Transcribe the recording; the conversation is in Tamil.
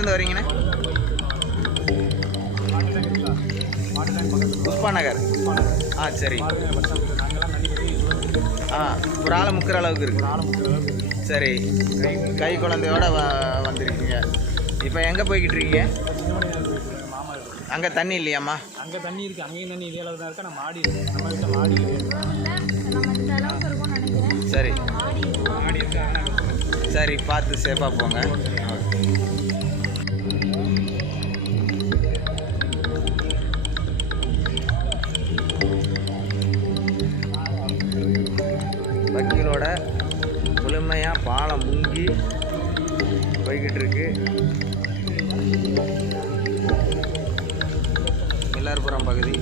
எங்கேருந்து வரீங்கண்ணே? புஷ்பா நகர். ஆ சரி. ஆ ஒரு ஆளை முக்கிற அளவுக்கு இருக்கு. சரி, கை குழந்தையோட வந்திருக்கீங்க. இப்போ எங்கே போய்கிட்டு இருக்கீங்க? அங்கே தண்ணி இல்லையாம்மா? அங்கே தண்ணி இருக்குது, அங்கேயும் தண்ணி இதே அளவு தான் இருக்குது. நம்ம மாடி இருக்குது, நம்ம வீட்டில் மாடி சரி சரி, பார்த்து சேஃபாக போங்க. வக்கீலோட முழுமையாக பாலம் முங்கி போய்கிட்டு இருக்கு. மில்லார்புரம் பகுதி.